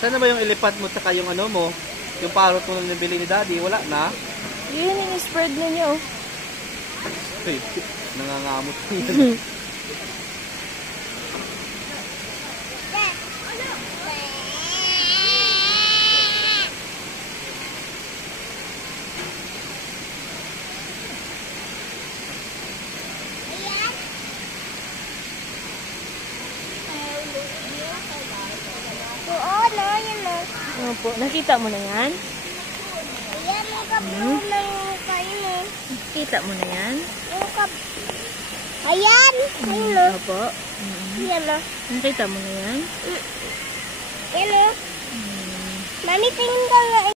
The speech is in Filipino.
Saan na ba yung elephant mo tsaka yung ano mo? Yung parrot mo na nabili ni Daddy, wala na? Yun yung spread ninyo. Hey, nangangamot yun. Opo, nakita mo na yan? Ayan, nakabulong na yung kain mo. Nakita mo na yan? Ayan! Ayun o. Opo. Ayan o. Nakita mo na yan? Ayan o. Mami, tingin ka nga.